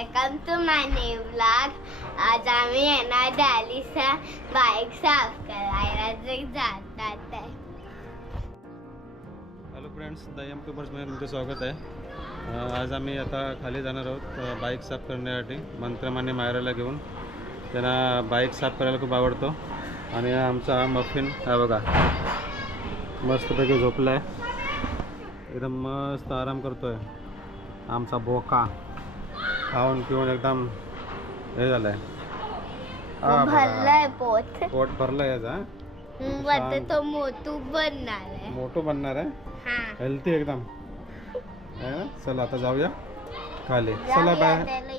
Welcome to my new vlog. आज आम्ही येणार डॅलीचा बाईक साफ करायला जातात आहे। हॅलो फ्रेंड्स, द यूट्यूबर्समध्ये तुमचं स्वागत आहे। आज आम्ही आता खाली जाणार आहोत बाईक साफ करण्यासाठी। मंत्रमाने मायराला घेऊन त्यांना बाईक साफ करायला खूप आवडतो। आणि आमचा मफिन हा बघा मस्तपैकी झोपला आहे, एकदम मस्त आराम करतोय। आमचा बोका खाऊन पिऊन एकदम हे झालंय, भरलाय पोट भरलं याचा। तो मोठू बनणार आहे, मोठू बनणार आहे, हेल्थी एकदम है ना। चला आता जाऊया खाली। चला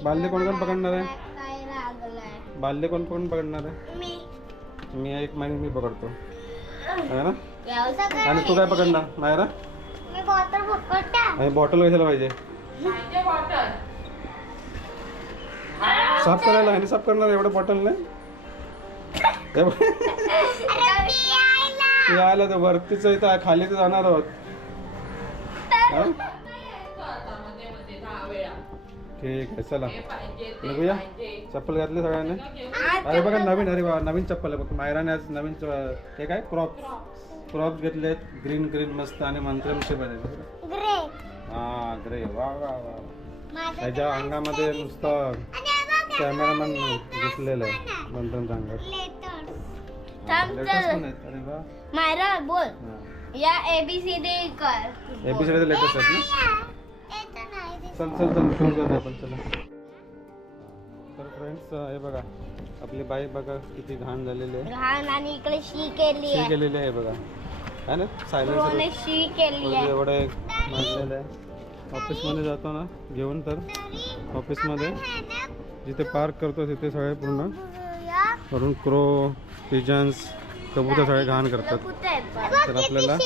बाल्दी कोण कोण पकडणार आहे? बाल्दी कोण कोण पकडणार आहे? मी एक मी पकडतो है ना। आणि तू काय पकडणार मायरा? मी बॉटल पकडते। आणि बॉटल कशाला पाहिजे? साफ करायला आहे, साफ करणार एवढं बॉटल नाही। यायला तर वरतीच इथं खाली तर जाणार आहोत। ठीक आहे चला बघूया। चप्पल घातली सगळ्यांनी? अरे बघा नवीन, अरे वा नवीन चप्पल आहे बघ। मायराने आज नवीन हे काय क्रॉप घेतलेत, ग्रीन ग्रीन मस्त। आणि मंत्रमचे पण हा ग्रे, वा वा वा। त्याच्या अंगामध्ये नुसतं कॅमेरामॅन दिसलेलं आहे मंत्रमच्या अंगात। अरे वा मायरा बोल या ABCD कर। ABCD लेटेस्ट आहेत ना। चल चल चल शोध जातो आपण, चला। तर फ्रेंड्स हे बघा आपली बाईक बघा किती घाण झालेली आहे। घाण आणि इकडे शी केलेली आहे बघा, है ना। सायलेन्सर शी केली आहे, एवढं मारलेलं आहे। ऑफिसमध्ये जातो ना घेऊन, तर ऑफिसमध्ये जिथे पार्क करतो तिथे सगळे पूर्ण करून क्रो, पिजन्स, कबूतर सगळे घाण करतात। तर आपल्याला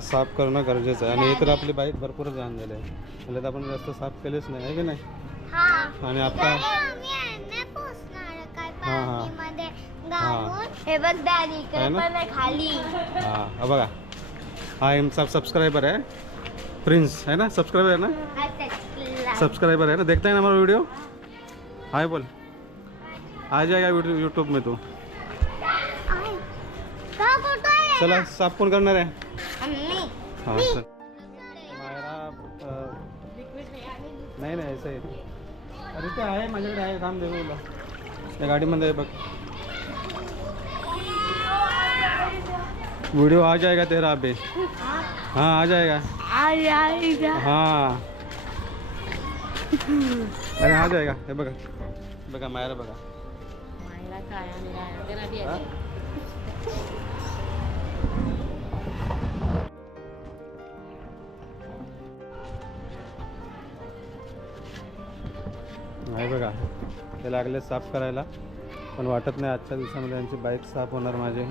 साफ करणं गरजेचं आहे। आणि हे तर आपली बाईक भरपूर घाण झाली आहे, म्हणजे तर आपण जास्त साफ केलेच नाही आहे की नाही। आणि आता हे बघ दादी खाली। हा बघा हा आमचा सबस्क्राइबर है प्रिंस, है ना। सब्सक्राइबर है ना, सब्सक्राइबर है ना। देखता है ना हमारा वीडियो? हाय बोल, आ जाएगा यूट्यूब में तू। चला साफ कौन करणार आहे? हाँ सर मायरा नाही नाही ऐसा आहे। अरे ते आहे माझ्याकडे आहे, काम दे तुला त्या गाडीमध्ये बघ। वीडियो आ जाएगा तेरा अभी। हाँ आ जाएगा हाँ अरे आ जाएगा। हे बघा बघा मायरा बघा, नाही बघा ते लागले साफ करायला, पण वाटत नाही आजच्या दिवसामध्ये यांची बाईक साफ होणार माझी।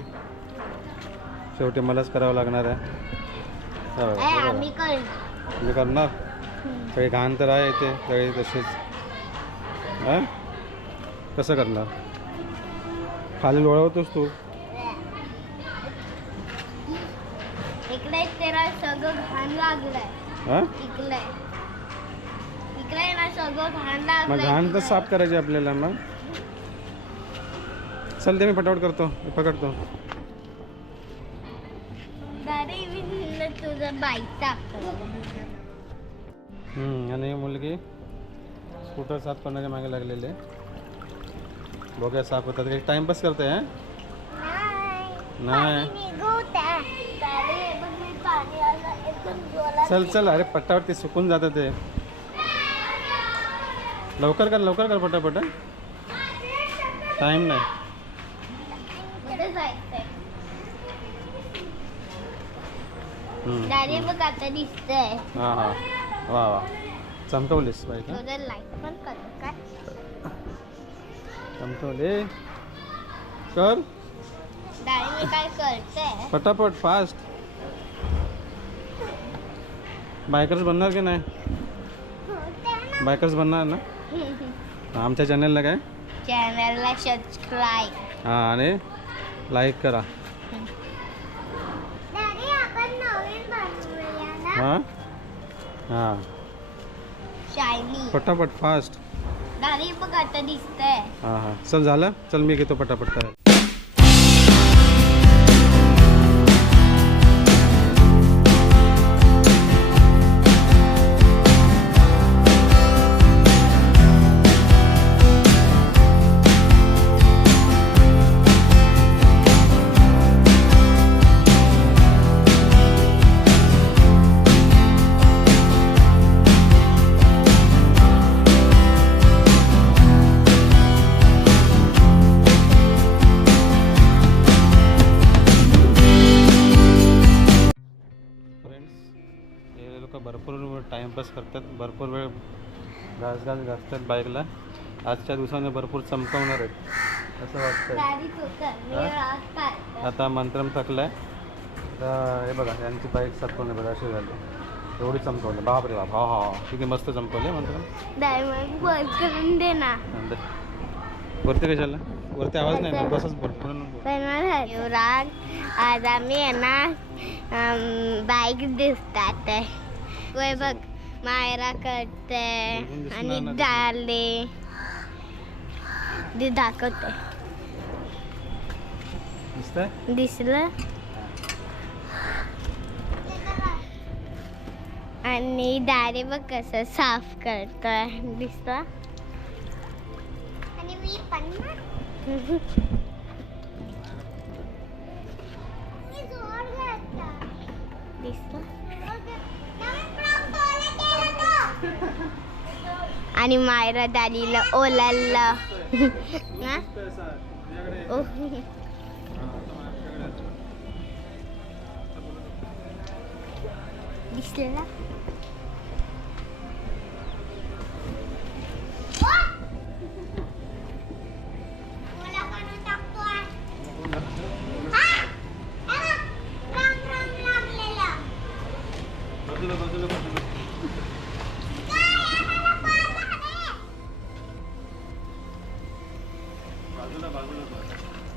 शेवटी मलाच करावं लागणार आहे। मी करणार, सगळे घाण तर आहे ते सगळे तसेच। कसं करणार? खाली लोळवतोस तू। इकडे तेरा सगळं घाण लागलंय, इकडे ना सगळं घाण लागलंय। मग घाण तर साफ करायची आपल्याला। मग चल ते मी पटापट करतो, पकडतो। तुझं बाईक साफ आणि मुलगी स्कूटर साफ करण्याच्या मागे लागलेले। बघूया साफ होतात काही, टाइमपास करते हैं नाही। चल चल अरे पटापट ते सुकून जातं ते। लवकर कर पटापट, टाइम नाही। दादी बघ आता दिसतंय। हा हा वा वा चमकवलीस बाईक। लाईट पण कर काय चमकवले कर दादी, मी काय करते पटापट फास्ट। बायकर्स बनणार की नाही? बायकर्स बनणार ना। आमच्या चॅनलला काय चॅनलला सबस्क्राईब हां आणि लाईक करा। हां हां शायनी. पटापट फास्ट. दारी बघ आता दिसतंय. हां हां चल झालं. चल मी घेतो पटापट काय. भरपूर टाइमपास करतात, भरपूर वेळ घासतात बाईकला. आजच्या दिवसाने भरपूर चमकवणार आहेत असं वाटतंय. आता मंत्रम थकलाय. आता हे बघा यांची बाईक चमकवणे बघा अशी झाली. एवढी चमकवले बापरे बाप. हा हा किती मस्त चमकवले मंत्रम. वरती कशाला वरती आवाज नाही बसच भरपूर. युवराज आज आम्ही आहे ना बाईक दिसतात वय बघ मायरा करते आणि डाले दाखवते. दिसलं आणि डाळे बघ कसं साफ करतोय दिसतं. आणि मी पण दिसतं. आणि मायरा दालीला ओलाला दिसलं ना.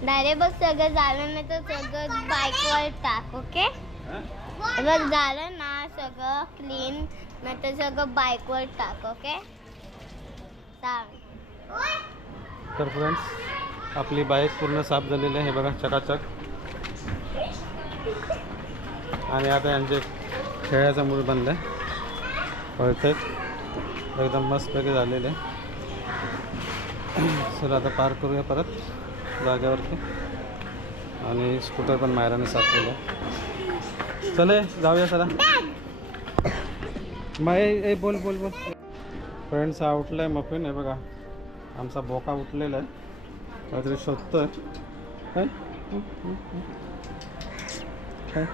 डायरेक्ट बघ सगळं झालं नाही तर सगळं बाईकवर टाक. ओके बघ झालं ना सगळं क्लीन नाही तर सगळं बाईकवर टाक. ओके तर फ्रेंड्स आपली बाईक पूर्ण साफ झालेली आहे. हे बघा चकाचक. आणि आता यांचे खेळाचा मूड बनला आहे. परफेक्ट एकदम मस्तपैकी झालेले. चला आता पार्क करूया परत जागेवरती. आणि स्कूटर पण मायराने साफ केलं. चले जाऊया चला. माय बोल बोल बोल. फ्रेंड्स हा उठला आहे मफिन. हे बघा आमचा बोका उठलेला आहे. काहीतरी शोधतोय काय काय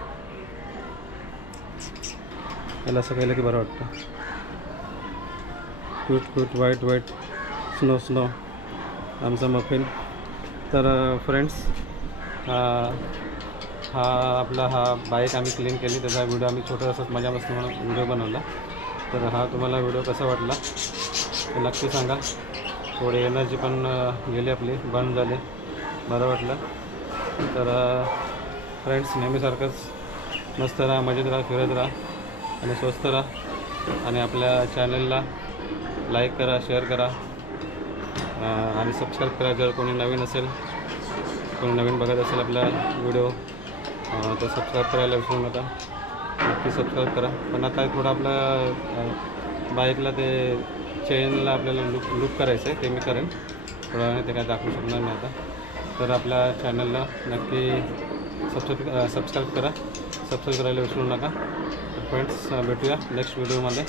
याला असं केलं की बरं वाटतं. Cute cute white white snow snow आमचा मफिन. तर फ्रेंड्स हा आपला बाईक आम्ही क्लीन केली. त्याचा व्हिडिओ आम्ही छोटा असंच मजा मस्ती म्हणून व्हिडिओ बनवला. तर हा तुम्हाला व्हिडिओ कसा वाटला ते नक्की सांगा. थोडी एनर्जी पण गेली आपली बंद झाली. बरं वाटलं. तर फ्रेंड्स नेहमीसारखंच मस्त राहा, मजेत राहा, फिरत राहा आणि स्वस्त राहा. आणि आपल्या चॅनलला लाईक करा, शेअर करा आणि सबस्क्राईब करा. जर कोणी नवीन असेल, कोणी नवीन बघत असेल आपला व्हिडिओ तर सबस्क्राईब करायला विसरू नका. नक्की सबस्क्राईब करा. पण आता थोडं आपलं बाईकला ते चेनला आपल्याला लुक करायचं आहे. ते मी करेन थोड्या वेळाने. ते काय दाखवू शकणार नाही आता. तर आपल्या चॅनलला नक्की सबस्क्राईब करा. सबस्क्राईब करायला विसरू नका. तर फ्रेंड्स भेटूया नेक्स्ट व्हिडिओमध्ये.